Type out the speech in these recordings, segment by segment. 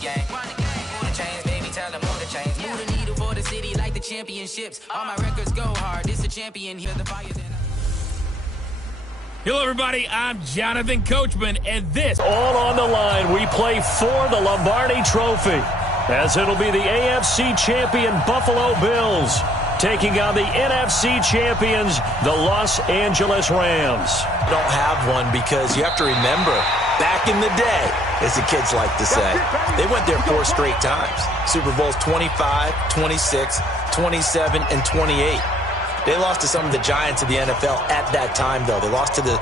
gang. Move the chains, baby, tell them move the chains. Move the needle for the city like the championships. All my records go hard, this a champion here. The fire's in. Hello, everybody. I'm Jonathan Coachman, and this all on the line. We play for the Lombardi Trophy, as it'll be the AFC champion Buffalo Bills taking on the NFC champions, the Los Angeles Rams. Don't have one because you have to remember, back in the day, as the kids like to say, they went there 4 straight times. Super Bowls 25, 26, 27, and 28. They lost to some of the giants of the NFL at that time, though. They lost to the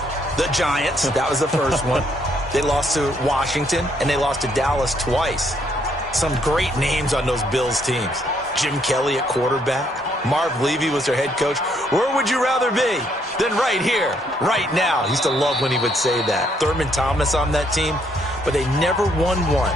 Giants. That was the first one. They lost to Washington, and they lost to Dallas twice. Some great names on those Bills teams. Jim Kelly at quarterback. Marv Levy was their head coach. Where would you rather be than right here, right now? I used to love when he would say that. Thurman Thomas on that team, but they never won one.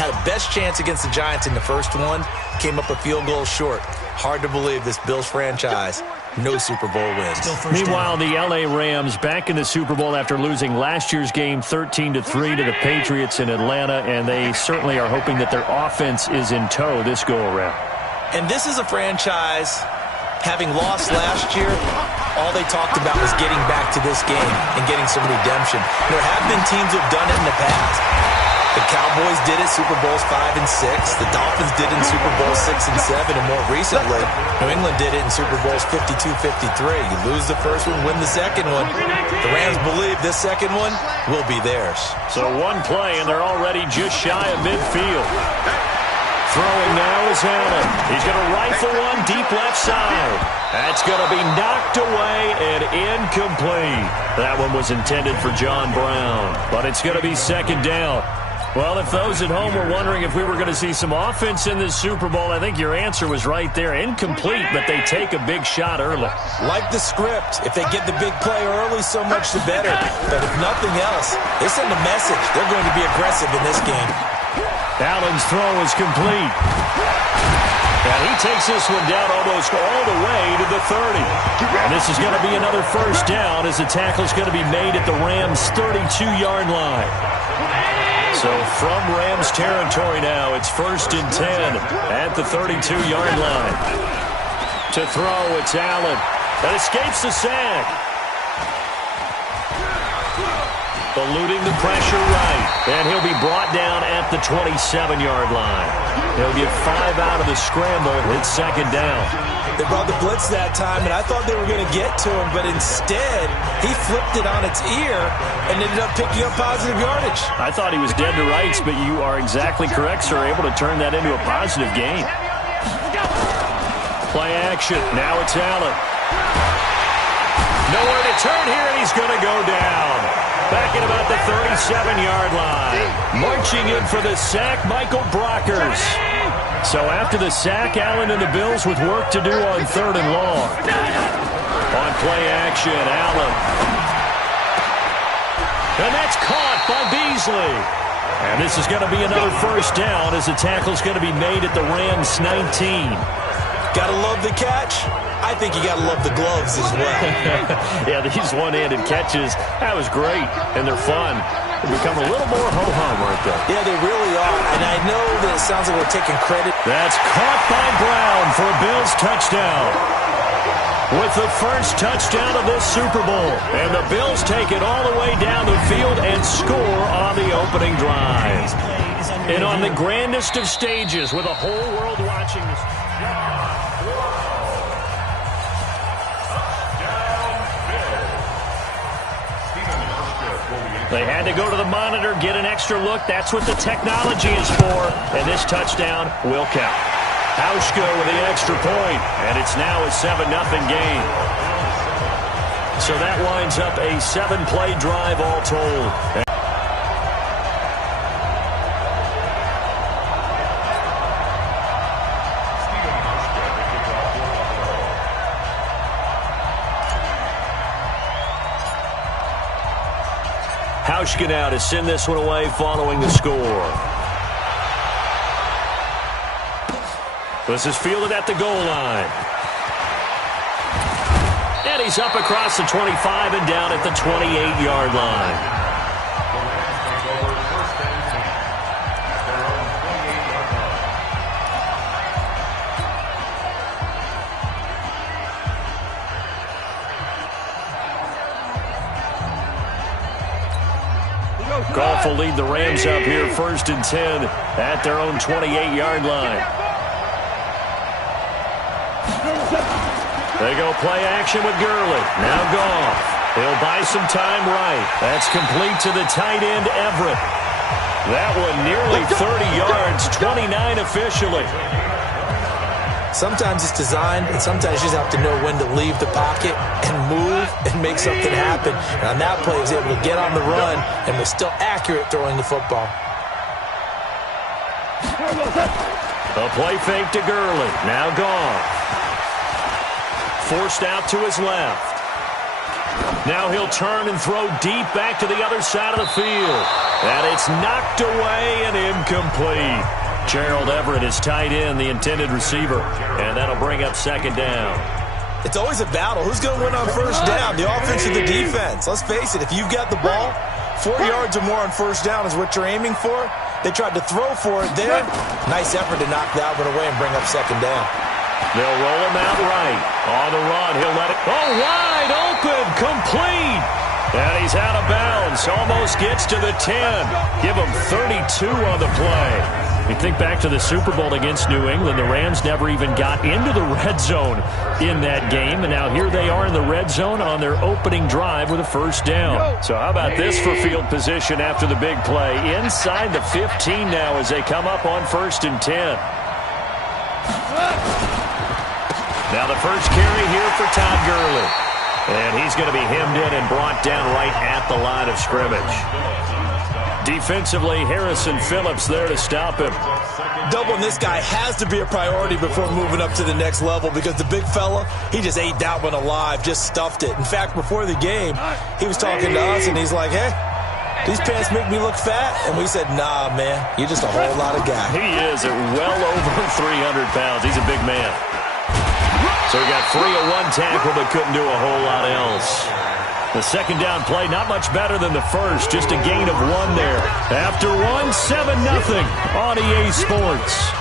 Had a best chance against the Giants in the first one, came up a field goal short. Hard to believe this Bills franchise, no Super Bowl wins. Meanwhile, the L.A. Rams back in the Super Bowl after losing last year's game 13-3 to the Patriots in Atlanta, and they certainly are hoping that their offense is in tow this go-around. And this is a franchise, having lost last year, all they talked about was getting back to this game and getting some redemption. There have been teams who have done it in the past. The Cowboys did it Super Bowls 5 and 6. The Dolphins did it in Super Bowl 6 and 7. And more recently, New England did it in Super Bowls 52-53. You lose the first one, win the second one. The Rams believe this second one will be theirs. So one play, and they're already just shy of midfield. Throwing now is Allen. He's going to rifle one deep left side. That's going to be knocked away and incomplete. That one was intended for John Brown, but it's going to be second down. Well, if those at home were wondering if we were going to see some offense in this Super Bowl, I think your answer was right there. Incomplete, but they take a big shot early. Like the script, if they get the big play early, so much the better. But if nothing else, they send a message. They're going to be aggressive in this game. Allen's throw is complete. And he takes this one down almost all the way to the 30. And this is going to be another first down as the tackle's going to be made at the Rams' 32-yard line. So from Rams territory now, it's 1st and 10 at the 32-yard line. To throw, it's Allen. That escapes the sack. Eluding the pressure right. And he'll be brought down at the 27-yard line. He'll get 5 out of the scramble. It's second down. They brought the blitz that time, and I thought they were going to get to him, but instead, he flipped it on its ear and ended up picking up positive yardage. I thought he was dead to rights, but you are exactly correct, sir. Able to turn that into a positive gain. Play action. Now it's Allen. Nowhere to turn here, and he's going to go down. Back at about the 37-yard line. Marching in for the sack, Michael Brockers. So after the sack, Allen and the Bills with work to do on 3rd and long. On play action, Allen. And that's caught by Beasley. And this is going to be another first down as the tackle's going to be made at the Rams' 19. Gotta love the catch. I think you gotta love the gloves as well. Yeah, these one-handed catches, that was great, and they're fun. They become a little more ho-hum, aren't they? Yeah, they really are, and I know that it sounds like we're taking credit. That's caught by Brown for a Bills touchdown. With the first touchdown of this Super Bowl, and the Bills take it all the way down the field and score on the opening drive. And on the grandest of stages, with the whole world watching this. They had to go to the monitor, get an extra look. That's what the technology is for. And this touchdown will count. Hauschka with the extra point, and it's now a 7-0 game. So that winds up a 7-play drive all told. Hauschka now to send this one away following the score. This is fielded at the goal line. And he's up across the 25 and down at the 28-yard line. Enough will lead the Rams up here 1st and 10 at their own 28-yard line. They go play action with Gurley. Now Goff. He'll buy some time right. That's complete to the tight end, Everett. That one nearly 30 yards, 29 officially. Sometimes it's designed, and sometimes you just have to know when to leave the pocket and move and make something happen. And on that play, he was able to get on the run and was still accurate throwing the football. A play fake to Gurley. Now Goff. Forced out to his left. Now he'll turn and throw deep back to the other side of the field. And it's knocked away and incomplete. Gerald Everett is tight end, the intended receiver. And that'll bring up 2nd down. It's always a battle. Who's going to win on 1st down? The offense or the defense? Let's face it, if you've got the ball, 4 yards or more on 1st down is what you're aiming for. They tried to throw for it there. Nice effort to knock that one away and bring up 2nd down. They'll roll him out right. On the run, he'll let it go wide open, complete. And he's out of bounds. Almost gets to the 10. Give him 32 on the play. You think back to the Super Bowl against New England. The Rams never even got into the red zone in that game. And now here they are in the red zone on their opening drive with a 1st down. So how about this for field position after the big play? Inside the 15 now as they come up on 1st and 10. Now the first carry here for Todd Gurley. And he's going to be hemmed in and brought down right at the line of scrimmage. Defensively, Harrison Phillips there to stop him. Doubling this guy has to be a priority before moving up to the next level because the big fella, he just ate that one alive, just stuffed it. In fact, before the game, he was talking to us, and he's like, hey, these pants make me look fat? And we said, nah, man, you're just a whole lot of guy. He is at well over 300 pounds. He's a big man. So he got 3 of 1 tackle, but couldn't do a whole lot else. The 2nd down play, not much better than the first. Just a gain of 1 there. After 1, 7-0 on EA Sports.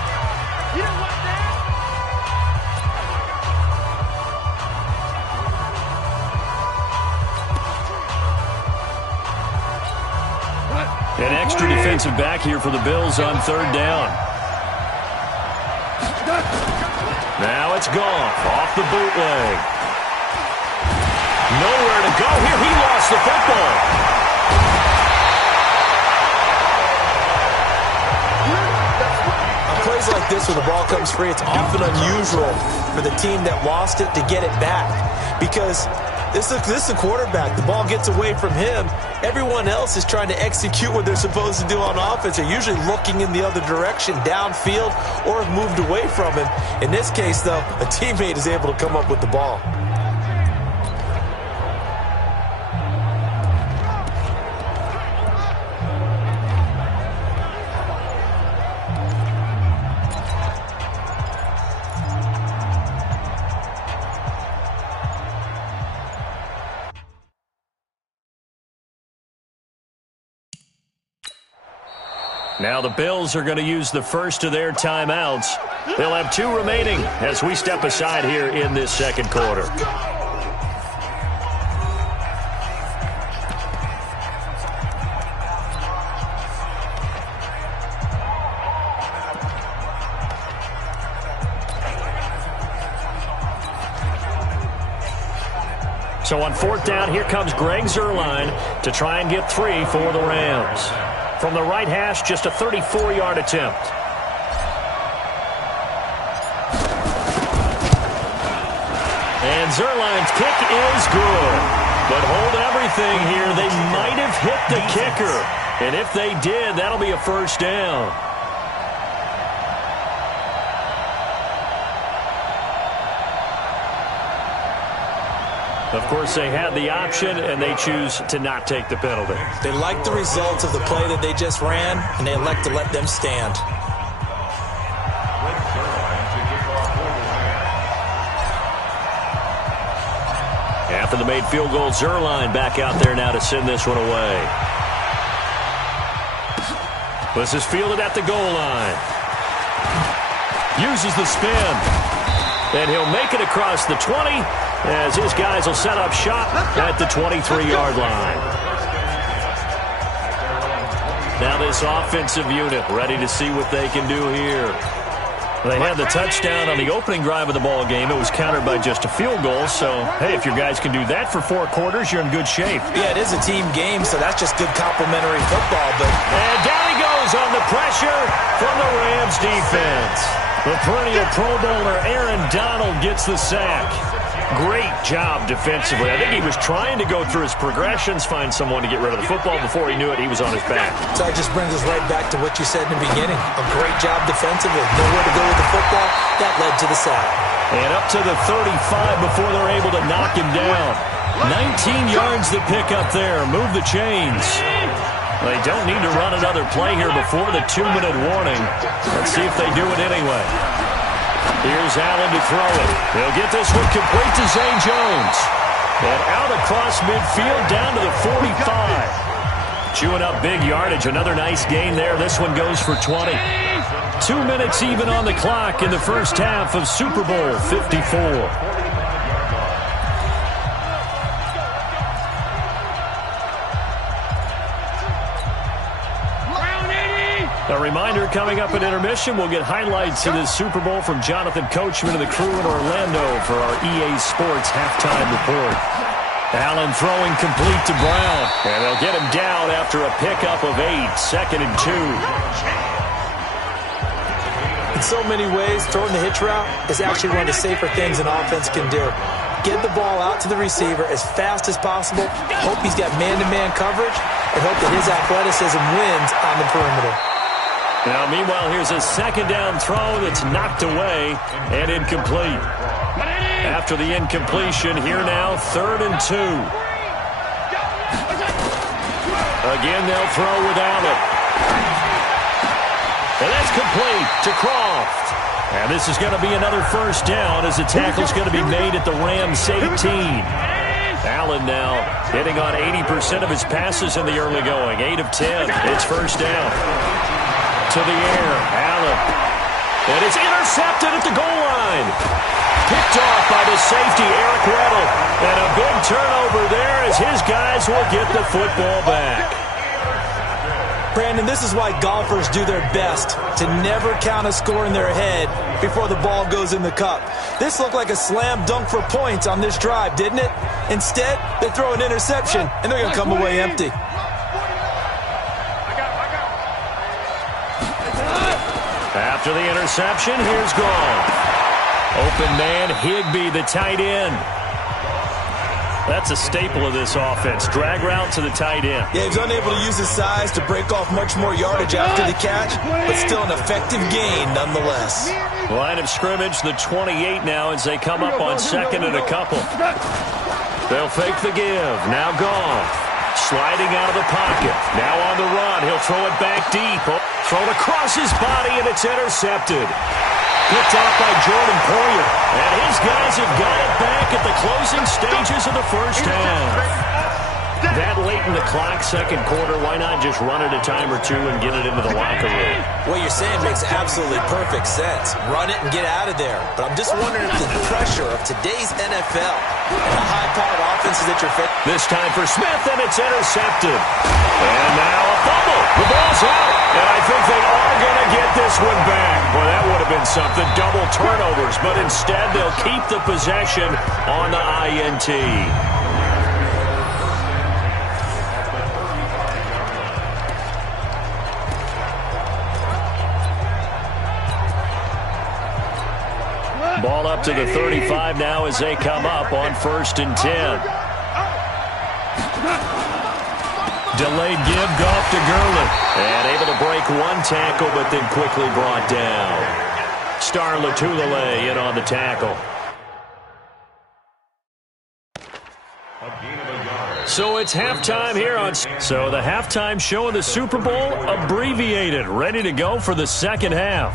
An extra defensive back here for the Bills on 3rd down. Now it's Goff off the bootleg. Nowhere to go here. He lost the football. On plays like this where the ball comes free, it's often unusual for the team that lost it to get it back. Because this is a quarterback. The ball gets away from him. Everyone else is trying to execute what they're supposed to do on offense. They're usually looking in the other direction, downfield, or have moved away from him. In this case, though, a teammate is able to come up with the ball. Now the Bills are going to use the first of their timeouts. They'll have 2 remaining as we step aside here in this 2nd quarter. So on 4th down, here comes Greg Zuerlein to try and get 3 for the Rams. From the right hash, just a 34-yard attempt. And Zuerlein's kick is good. But hold everything here. They might have hit the kicker. And if they did, that'll be a 1st down. Of course, they had the option, and they choose to not take the penalty. They like the results of the play that they just ran, and they elect to let them stand. After the made field goal, Zuerlein back out there now to send this one away. This is fielded at the goal line. Uses the spin. And he'll make it across the 20 as his guys will set up shop at the 23-yard line. Now this offensive unit ready to see what they can do here. They had the touchdown on the opening drive of the ball game. It was countered by just a field goal. So, hey, if your guys can do that for 4 quarters, you're in good shape. Yeah, it is a team game, so that's just good complementary football. And down he goes on the pressure from the Rams defense. The perennial Pro Bowler Aaron Donald gets the sack. Great job defensively. I think he was trying to go through his progressions, find someone to get rid of the football. Before he knew it, he was on his back. So that just brings us right back to what you said in the beginning. A great job defensively. Nowhere to go with the football. That led to the sack. And up to the 35 before they're able to knock him down. 19 yards to pick up there. Move the chains. They don't need to run another play here before the 2-minute warning. Let's see if they do it anyway. Here's Allen to throw it. He'll get this one complete to Zay Jones. And out across midfield down to the 45. Chewing up big yardage. Another nice gain there. This one goes for 20. 2 minutes even on the clock in the first half of Super Bowl 54. A reminder, coming up at intermission, we'll get highlights of this Super Bowl from Jonathan Coachman and the crew in Orlando for our EA Sports halftime report. Allen throwing complete to Brown, and they'll get him down after a pickup of 8, 2nd and 2. In so many ways, throwing the hitch route is actually one of the safer things an offense can do. Get the ball out to the receiver as fast as possible, hope he's got man-to-man coverage, and hope that his athleticism wins on the perimeter. Now, meanwhile, here's a 2nd down throw that's knocked away and incomplete. After the incompletion, here now, 3rd and 2. Again, they'll throw with Allen. And that's complete to Croft. And this is going to be another 1st down as the tackle's going to be made at the Rams 18. Allen now hitting on 80% of his passes in the early going. 8 of 10. It's 1st down. To the air, Allen. And it's intercepted at the goal line. Picked off by the safety, Eric Weddle. And a big turnover there as his guys will get the football back. Brandon, this is why golfers do their best to never count a score in their head before the ball goes in the cup. This looked like a slam dunk for points on this drive, didn't it? Instead, they throw an interception, and they're going to come away empty. After the interception, here's Goff. Open man, Higbee, the tight end. That's a staple of this offense. Drag route to the tight end. Yeah, he's unable to use his size to break off much more yardage after the catch, but still an effective gain nonetheless. Line of scrimmage, the 28 now as they come up on 2nd and a couple. They'll fake the give. Now Goff. Sliding out of the pocket. Now on the run. He'll throw it back deep. Thrown across his body, and it's intercepted. Picked off by Jordan Poyer. And his guys have got it back at the closing stages of the first half. That late in the clock, 2nd quarter, why not just run it a time or two and get it into the locker room? What you're saying makes absolutely perfect sense. Run it and get out of there. But I'm just wondering if the pressure of today's NFL and the high-powered offenses that you're facing. This time for Smith, and it's intercepted. And now a fumble. The ball's out. And I think they are going to get this one back. Boy, that would have been something. Double turnovers. But instead, they'll keep the possession on the INT. Ball up to the 35 now as they come up on 1st and 10. Delayed give, Goff to Gurley. And able to break one tackle, but then quickly brought down. Star Latulele in on the tackle. So it's halftime here on... So the halftime show of the Super Bowl abbreviated, ready to go for the 2nd half.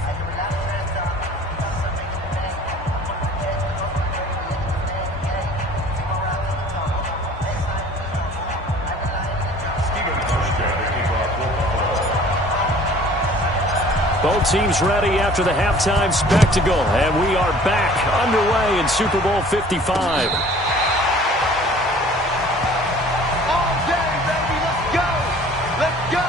Both teams ready after the halftime spectacle, and we are back underway in Super Bowl 55. All day, baby, let's go! Let's go!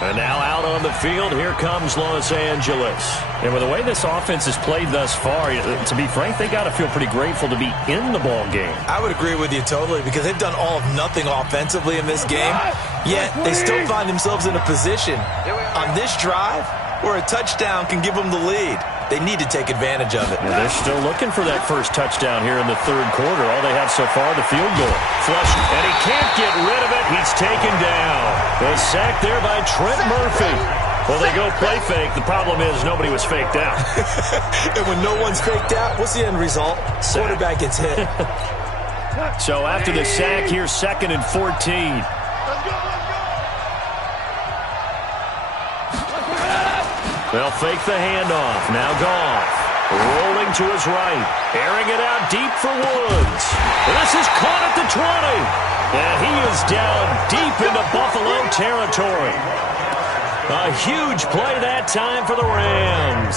And now out on the field, here comes Los Angeles. And with the way this offense has played thus far, to be frank, they got to feel pretty grateful to be in the ball game. I would agree with you totally because they've done all of nothing offensively in this game, yet they still find themselves in a position on this drive where a touchdown can give them the lead. They need to take advantage of it. And they're still looking for that first touchdown here in the third quarter. All they have so far, the field goal. Flush, and he can't get rid of it. He's taken down. The sack there by Trent Murphy. Well, they go play fake. The problem is nobody was faked out. And when no one's faked out, what's the end result? Sack. Quarterback gets hit. So after the sack, here's 2nd and 14. They'll fake the handoff. Now Goff. Rolling to his right. Airing it out deep for Woods. This is caught at the 20. And he is down deep into Buffalo territory. A huge play that time for the Rams.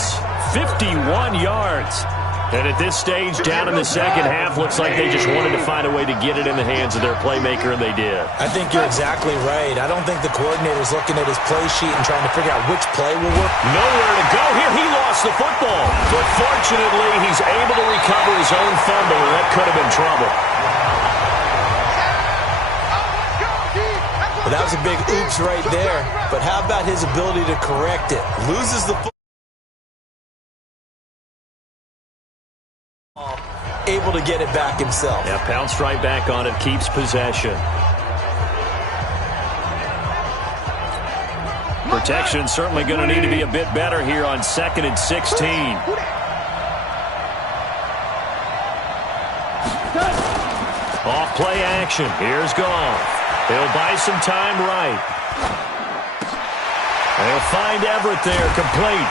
51 yards. And at this stage, down in the second half, looks like they just wanted to find a way to get it in the hands of their playmaker, and they did. I think you're exactly right. I don't think the coordinator's looking at his play sheet and trying to figure out which play will work. Nowhere to go here. He lost the football. But fortunately, he's able to recover his own fumble, and that could have been trouble. Well, that was a big oops right there. But how about his ability to correct it? Loses the football. Able to get it back himself. Yeah, pounced right back on it, keeps possession. Protection certainly going to need to be a bit better here on 2nd and 16. Off play action. Here's Goff. He'll buy some time right. They'll find Everett there, complete.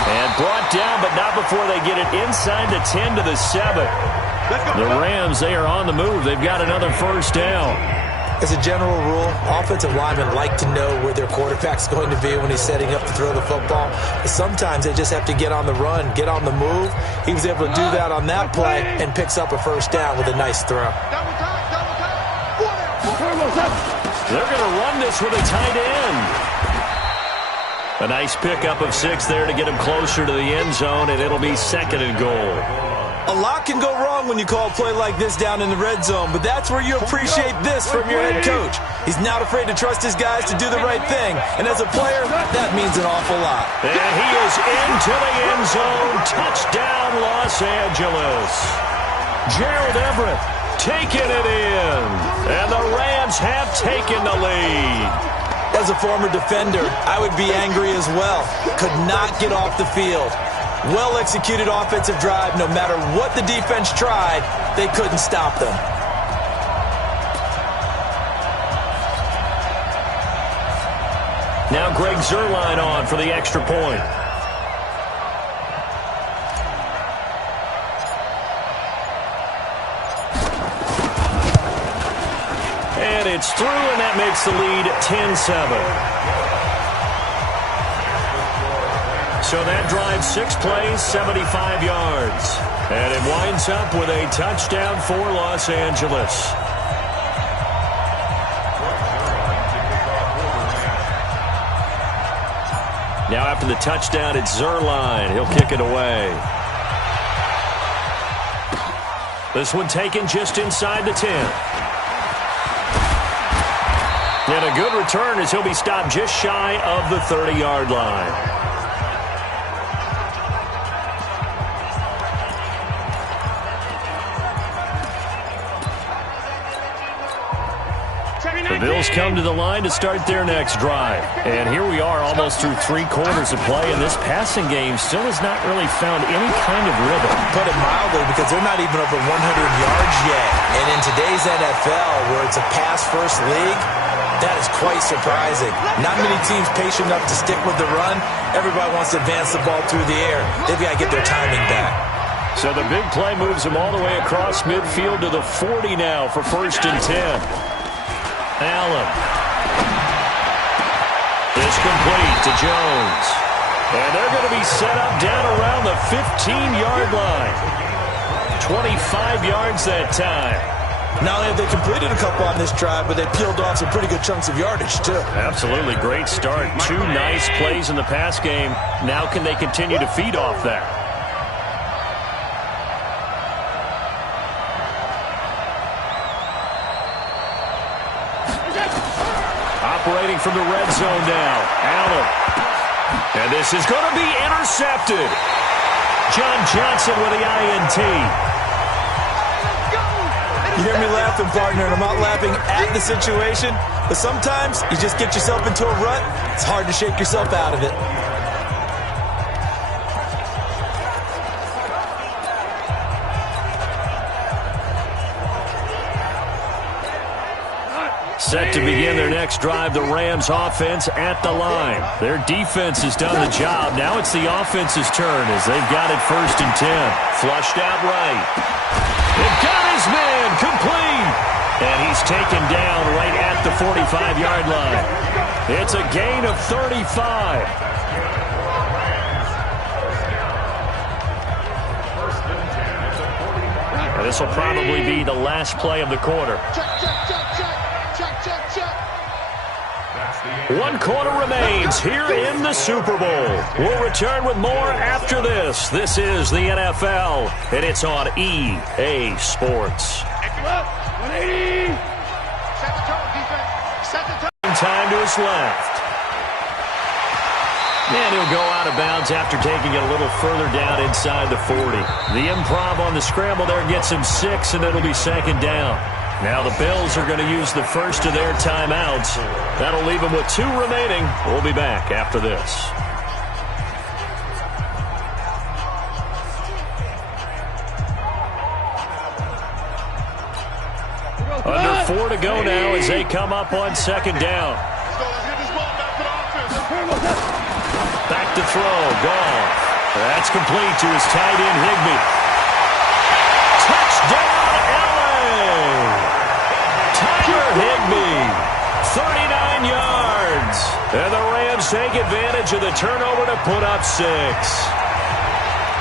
And brought down, but not before they get it inside the 10 to the 7. The Rams, they are on the move. They've got another first down. As a general rule, offensive linemen like to know where their quarterback's going to be when he's setting up to throw the football. But sometimes they just have to get on the run, get on the move. He was able to do that on that play and picks up a first down with a nice throw. They're going to run this with a tight end. A nice pickup of 6 there to get him closer to the end zone, and it'll be 2nd and goal. A lot can go wrong when you call a play like this down in the red zone, but that's where you appreciate this from your head coach. He's not afraid to trust his guys to do the right thing, and as a player, that means an awful lot. And he is into the end zone. Touchdown, Los Angeles. Gerald Everett taking it in, and the Rams have taken the lead. As a former defender, I would be angry as well. Could not get off the field. Well-executed offensive drive. No matter what the defense tried, they couldn't stop them. Now Greg Zuerlein on for the extra point. And it's through, and that makes the lead 10-7. So that drives 6 plays, 75 yards. And it winds up with a touchdown for Los Angeles. Now after the touchdown, it's Zuerlein. He'll kick it away. This one taken just inside the 10. And a good return as he'll be stopped just shy of the 30-yard line. The Bills come to the line to start their next drive. And here we are almost through 3 quarters of play, and this passing game still has not really found any kind of rhythm. Put it mildly, because they're not even over 100 yards yet. And in today's NFL, where it's a pass-first league, that is quite surprising. Not many teams patient enough to stick with the run. Everybody wants to advance the ball through the air. They've got to get their timing back. So the big play moves them all the way across midfield to the 40 now for 1st and 10. Allen. It's complete to Jones. And they're going to be set up down around the 15-yard line. 25 yards that time. Not only have they completed a couple on this drive, but they peeled off some pretty good chunks of yardage, too. Absolutely. Great start. 2 nice plays in the pass game. Now can they continue to feed off that? Operating from the red zone now. Allen. And this is going to be intercepted. John Johnson with the INT. You hear me laughing, partner, and I'm not laughing at the situation, but sometimes you just get yourself into a rut. It's hard to shake yourself out of it. Set to begin their next drive, the Rams offense at the line. Their defense has done the job. Now it's the offense's turn as they've got it 1st and 10. Flushed out right. They've got his man complete. And he's taken down right at the 45-yard line. It's a gain of 35. And this will probably be the last play of the quarter. 1 quarter remains here in the Super Bowl. We'll return with more after this. This is the NFL, and it's on EA Sports. 180. Set the tone, defense. Set the tone. Time to his left. And he'll go out of bounds after taking it a little further down inside the 40. The improv on the scramble there gets him 6, and it'll be 2nd down. Now the Bills are going to use the first of their timeouts. That'll leave them with 2 remaining. We'll be back after this. Under 4 to go now as they come up on 2nd down. Back to throw. Goff. That's complete to his tight end, Higbee. Touchdown! Higbee, 39 yards. And the Rams take advantage of the turnover to put up 6.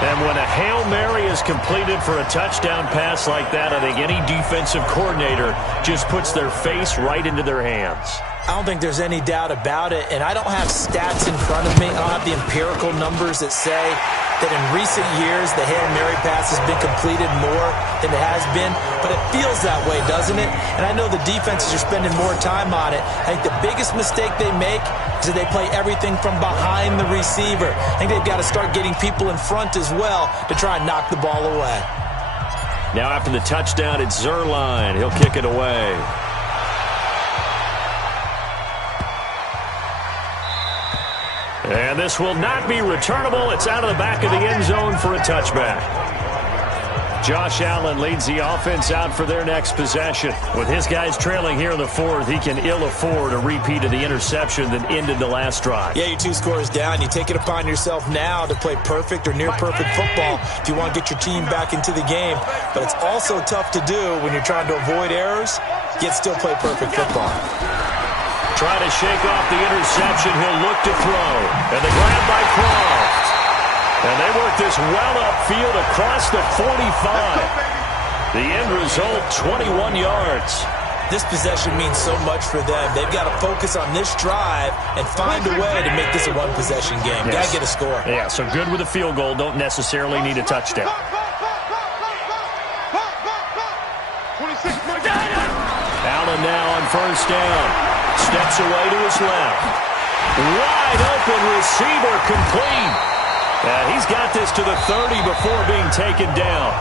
And when a Hail Mary is completed for a touchdown pass like that, I think any defensive coordinator just puts their face right into their hands. I don't think there's any doubt about it, and I don't have stats in front of me. I don't have the empirical numbers that say that in recent years the Hail Mary pass has been completed more than it has been, but it feels that way, doesn't it? And I know the defenses are spending more time on it. I think the biggest mistake they make is that they play everything from behind the receiver. I think they've got to start getting people in front as well to try and knock the ball away. Now after the touchdown, it's Zerline. He'll kick it away. And this will not be returnable. It's out of the back of the end zone for a touchback. Josh Allen leads the offense out for their next possession. With his guys trailing here in the 4th, he can ill afford a repeat of the interception that ended the last drive. Yeah, you're 2 scores down. You take it upon yourself now to play perfect or near-perfect football if you want to get your team back into the game. But it's also tough to do when you're trying to avoid errors, yet still play perfect football. Trying to shake off the interception. He'll look to throw. And the grab by Croft. And they work this well upfield across the 45. The end result, 21 yards. This possession means so much for them. They've got to focus on this drive and find a way to make this a 1-possession game. Yes. Got to get a score. Yeah, so good with a field goal. Don't necessarily need a touchdown. Allen now on 1st down. Steps away to his left. Wide open receiver complete. He's got this to the 30 before being taken down.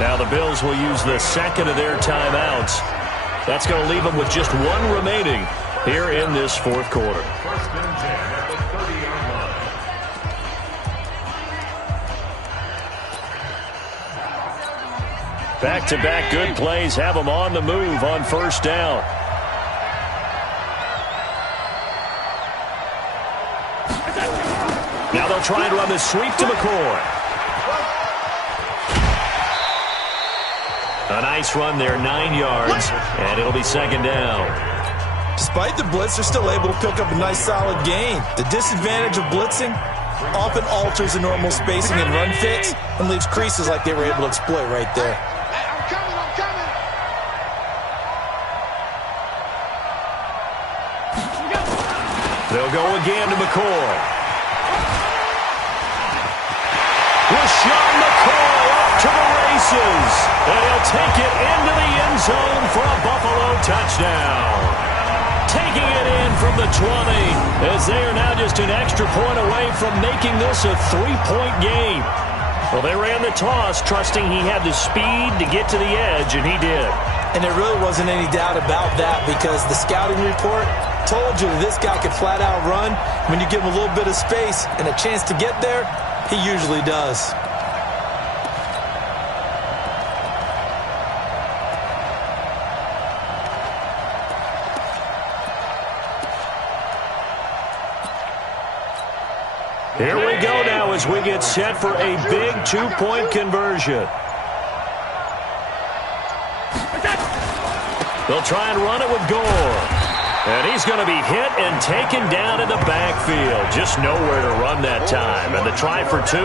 Now the Bills will use the 2nd of their timeouts. That's going to leave them with just 1 remaining here in this 4th quarter. Back-to-back good plays have them on the move on 1st down. Now they'll try and run the sweep to McCoy. A nice run there, 9 yards, and it'll be 2nd down. Despite the blitz, they're still able to pick up a nice solid gain. The disadvantage of blitzing often alters the normal spacing and run fits and leaves creases like they were able to exploit right there. They'll go again to McCoy. LaShawn McCoy up to the races. And he'll take it into the end zone for a Buffalo touchdown. Taking it in from the 20 as they are now just an extra point away from making this a 3-point game. Well, they ran the toss, trusting he had the speed to get to the edge, and he did. And there really wasn't any doubt about that because the scouting report told you that this guy could flat out run. When you give him a little bit of space and a chance to get there, he usually does. Here we go now as we get set for a big 2-point conversion. They'll try and run it with Gore. And he's going to be hit and taken down in the backfield. Just nowhere to run that time. And the try for 2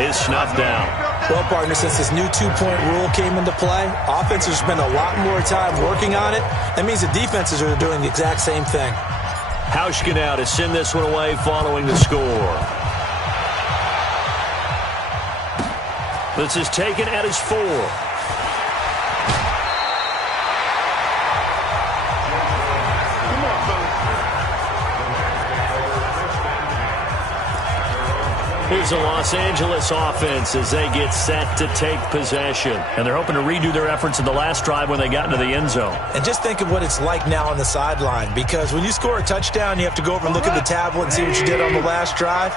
is snuffed out. Well, partner, since this new 2-point rule came into play, offenses spend a lot more time working on it. That means the defenses are doing the exact same thing. Hauschka now to send this one away following the score. This is taken at his 4. Here's the Los Angeles offense as they get set to take possession. And they're hoping to redo their efforts in the last drive when they got into the end zone. And just think of what it's like now on the sideline, because when you score a touchdown, you have to go over and look at the tablet and see what you did on the last drive.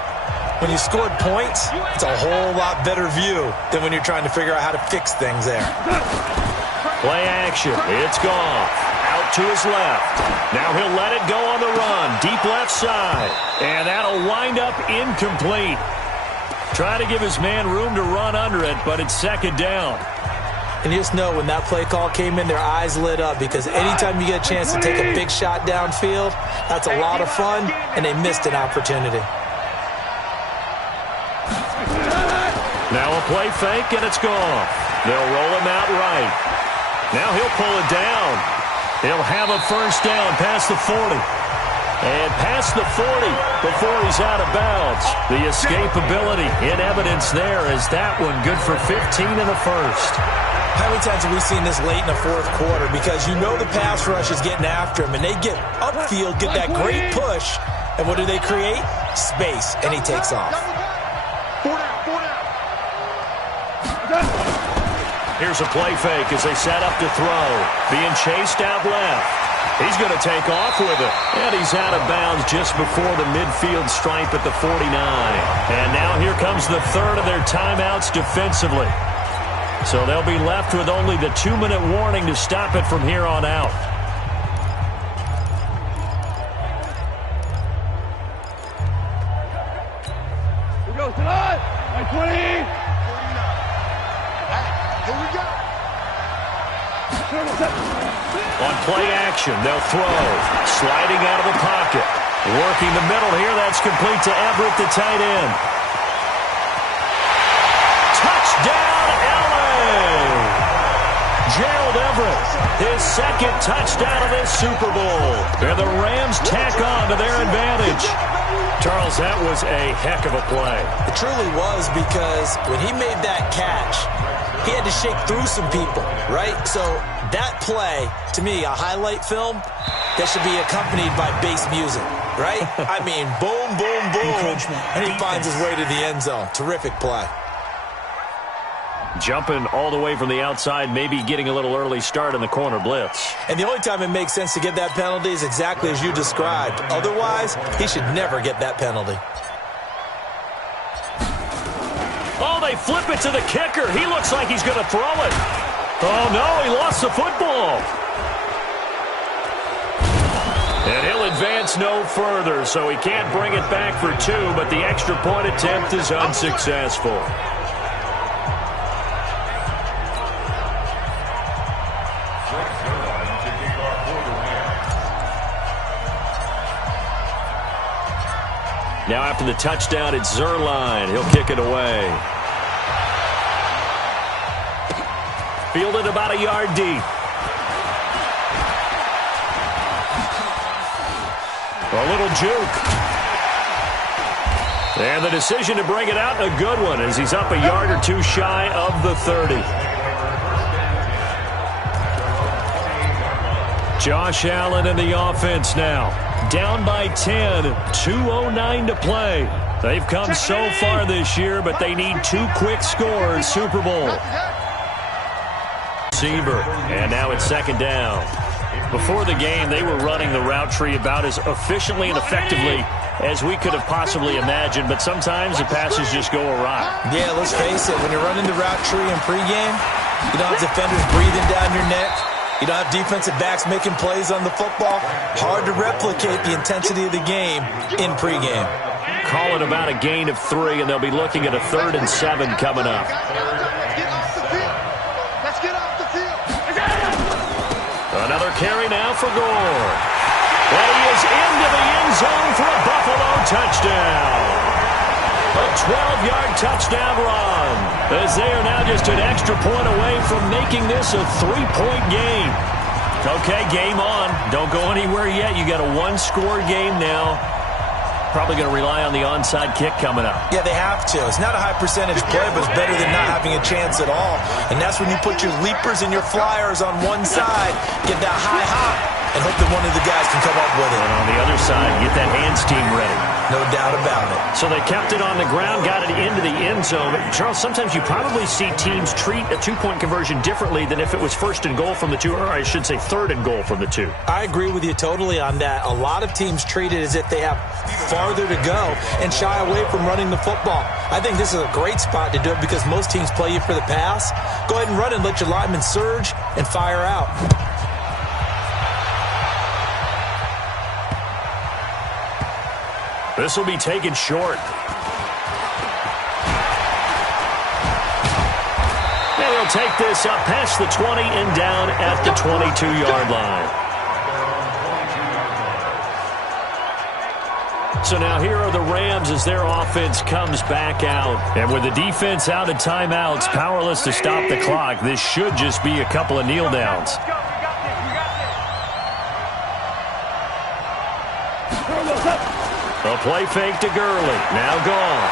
When you scored points, it's a whole lot better view than when you're trying to figure out how to fix things there. Play action. It's Goff. Out to his left. Now he'll let it go on the run. Deep left side. And that'll wind up incomplete. Try to give his man room to run under it, but it's second down. And you just know when that play call came in, their eyes lit up, because anytime you get a chance to take a big shot downfield, that's a lot of fun, and they missed an opportunity. Now a play fake, and it's gone. They'll roll him out right. Now he'll pull it down. He'll have a first down past the 40. And past the 40 before he's out of bounds. The escapability in evidence there is that one good for 15 in the first. How many times have we seen this late in the fourth quarter? Because you know the pass rush is getting after him, and they get upfield, get that great push, and what do they create? Space, and he takes off. Here's a play fake as they set up to throw. Being chased out left. He's going to take off with it. And he's out of bounds just before the midfield stripe at the 49. And now here comes the third of their timeouts defensively. So they'll be left with only the 2-minute warning to stop it from here on out. Here we go, tonight. 20. Here we go. On play action, they'll throw. Sliding out of the pocket. Working the middle here. That's complete to Everett, the tight end. Touchdown, L.A. Gerald Everett, his second touchdown of this Super Bowl. And the Rams tack on to their advantage. Charles, that was a heck of a play. It truly was, because when he made that catch, he had to shake through some people, right? So that play, to me, a highlight film that should be accompanied by bass music, right? I mean, boom, boom, boom, and he finds his way to the end zone. Terrific play. Jumping all the way from the outside, maybe getting a little early start in the corner blitz. And the only time it makes sense to get that penalty is exactly as you described. Otherwise, he should never get that penalty. Oh, they flip it to the kicker. He looks like he's going to throw it. Oh, no, he lost the football. And he'll advance no further, so he can't bring it back for 2, but the extra point attempt is unsuccessful. Now after the touchdown, it's Zuerlein. He'll kick it away. Fielded about a yard deep. A little juke. And the decision to bring it out, a good one, as he's up a yard or two shy of the 30. Josh Allen in the offense now. Down by 10, 2:09 to play. They've come so far this year, but they need 2 quick scores. Super Bowl. Receiver, and now it's second down. Before the game, they were running the route tree about as efficiently and effectively as we could have possibly imagined, but sometimes the passes just go awry. Yeah, let's face it, when you're running the route tree in pregame, you don't have defenders breathing down your neck. You don't have defensive backs making plays on the football. Hard to replicate the intensity of the game in pregame. Call it about a gain of 3, and they'll be looking at a 3rd and 7 coming up. Another carry now for Gore. And he is into the end zone for a Buffalo touchdown. A 12-yard touchdown run, as they are now just an extra point away from making this a 3-point game. Okay, game on. Don't go anywhere yet. You got a 1-score game now. Probably going to rely on the onside kick coming up. Yeah, they have to. It's not a high percentage play, but it's better than not having a chance at all. And that's when you put your leapers and your flyers on one side, get that high hop, and hope that one of the guys can come up with it. And on the other side, get that hands team ready. No doubt about it. So they kept it on the ground, got it into the end zone. Charles, sometimes you probably see teams treat a 2-point conversion differently than if it was 1st and goal from the 2, or I should say 3rd and goal from the 2. I agree with you totally on that. A lot of teams treat it as if they have farther to go and shy away from running the football. I think this is a great spot to do it because most teams play you for the pass. Go ahead and run and let your linemen surge and fire out. This will be taken short. And he'll take this up past the 20 and down at the 22-yard line. So now here are the Rams as their offense comes back out. And with the defense out of timeouts, powerless to stop the clock, this should just be a couple of kneel downs. A play fake to Gurley. Now gone.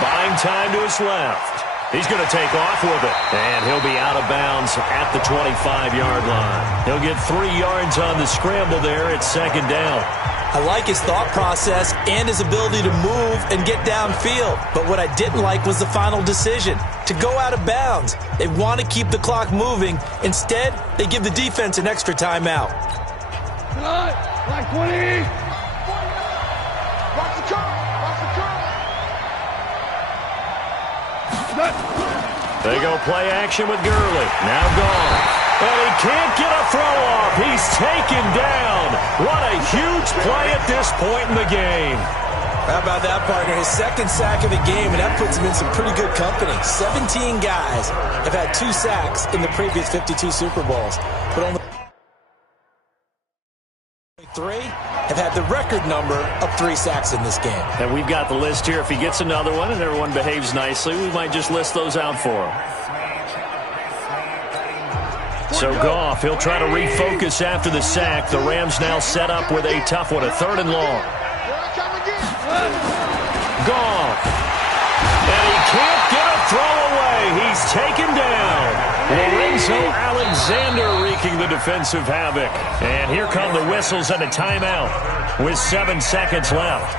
Buying time to his left. He's going to take off with it. And he'll be out of bounds at the 25-yard line. He'll get 3 yards on the scramble there at second down. I like his thought process and his ability to move and get downfield. But what I didn't like was the final decision, to go out of bounds. They want to keep the clock moving. Instead, they give the defense an extra timeout. Like 20. They go play action with Gurley. Now gone. And he can't get a throw off. He's taken down. What a huge play at this point in the game. How about that, partner? His 2nd sack of the game, and that puts him in some pretty good company. 17 guys have had 2 sacks in the previous 52 Super Bowls, but only 3 have had the record number of 3 sacks in this game. And we've got the list here. If he gets another one and everyone behaves nicely, we might just list those out for him. So Goff, he'll try to refocus after the sack. The Rams now set up with a tough one, a 3rd and long. Goff. And he can't get a throw away. He's taken down. Lorenzo Alexander wreaking the defensive havoc. And here come the whistles and a timeout with 7 seconds left.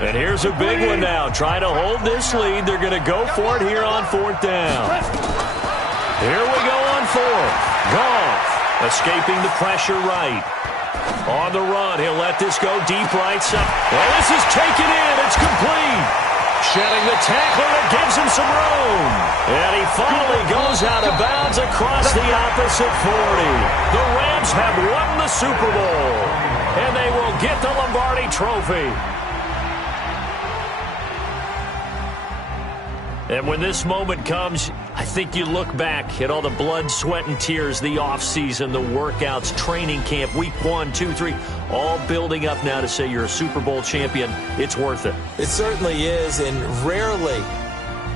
And here's a big one now. Trying to hold this lead. They're going to go for it here on 4th down. Here we go on 4th. Goff escaping the pressure right. On the run, he'll let this go deep right side. Well, this is taken in. It's complete. Shedding the tackler that gives him some room. And he finally goes out of bounds across the opposite 40. The Rams have won the Super Bowl. And they will get the Lombardi Trophy. And when this moment comes, I think you look back at all the blood, sweat, and tears, the offseason, the workouts, training camp, week 1, 2, 3, all building up now to say you're a Super Bowl champion. It's worth it. It certainly is, and rarely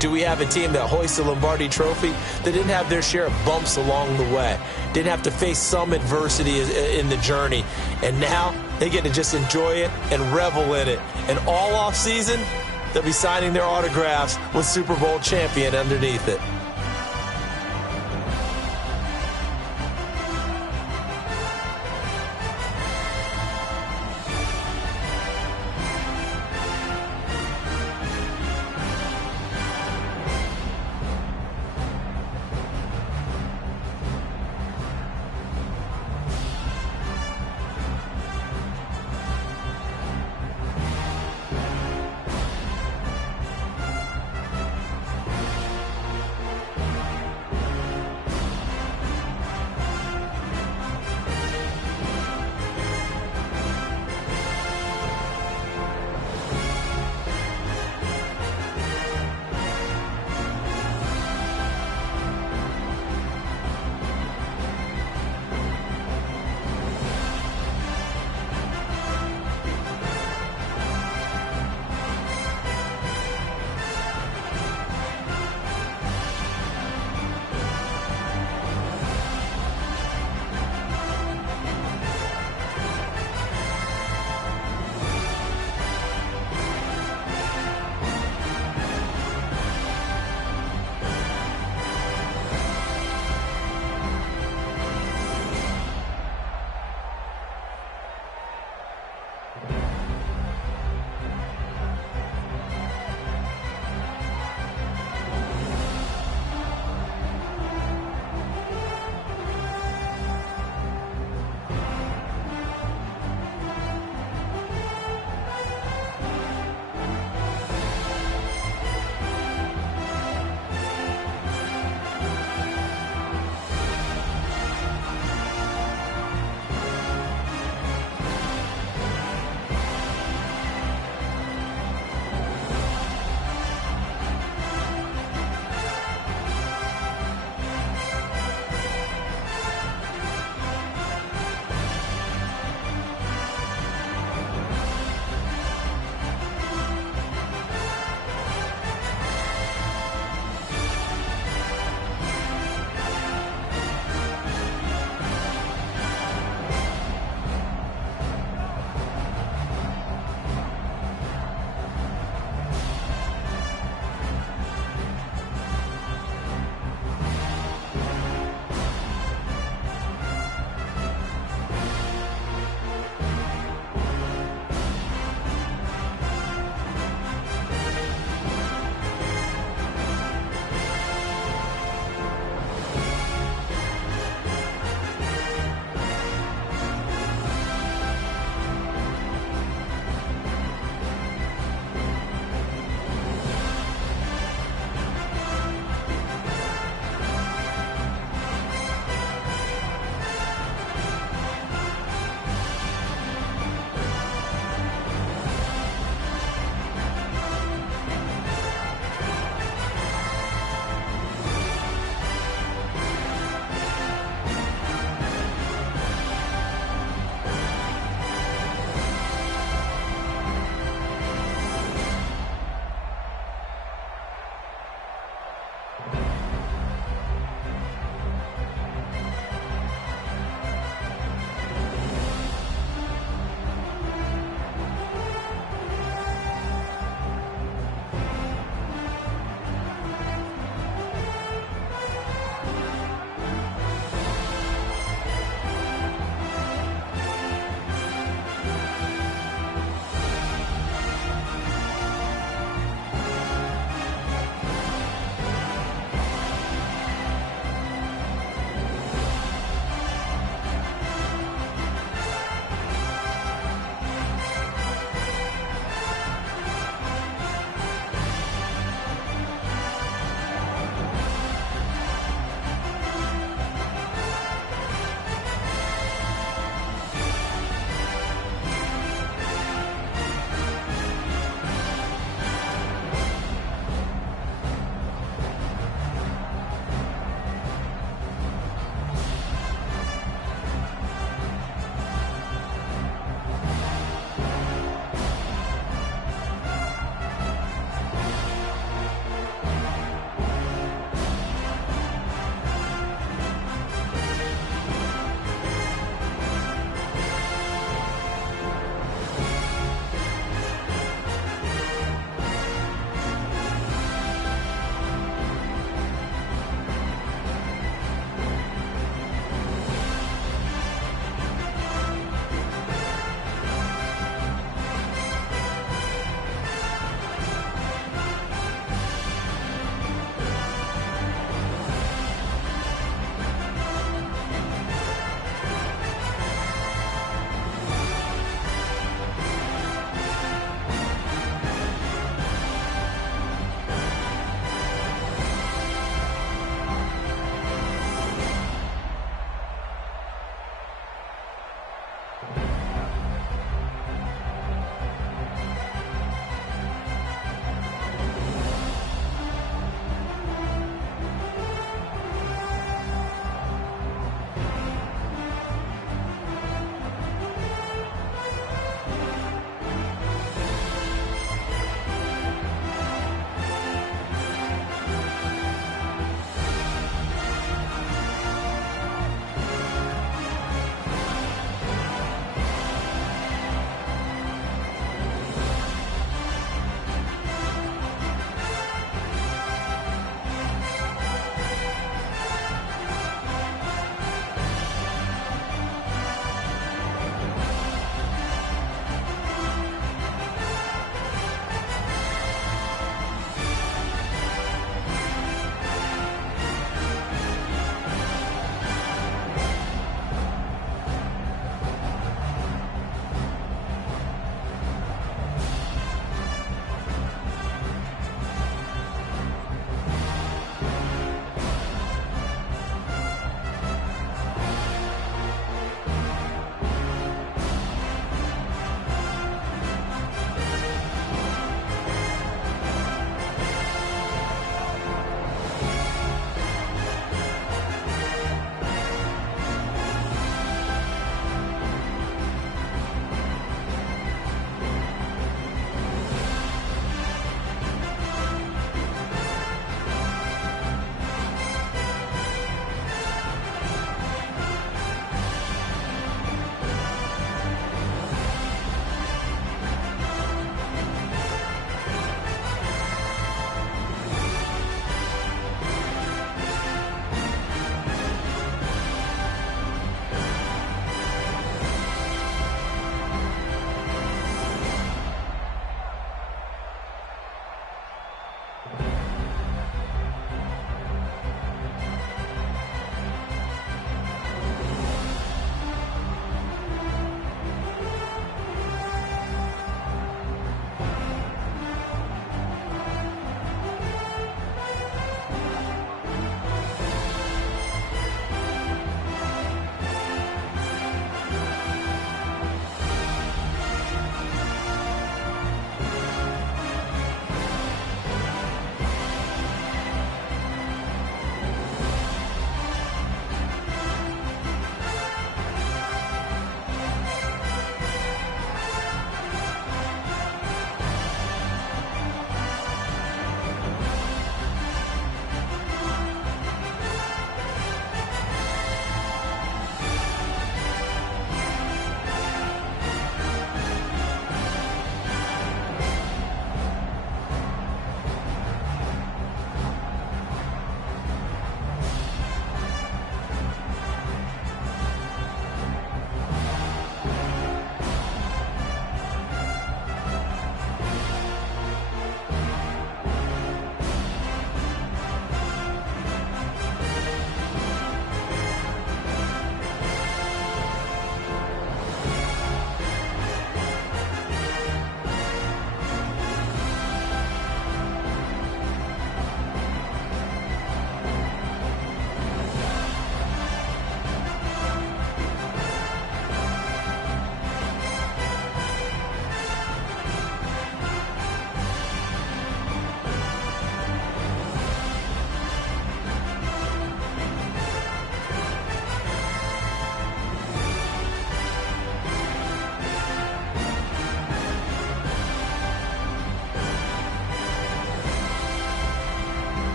do we have a team that hoists the Lombardi Trophy that didn't have their share of bumps along the way, didn't have to face some adversity in the journey, and now they get to just enjoy it and revel in it. And all offseason, they'll be signing their autographs with Super Bowl champion underneath it.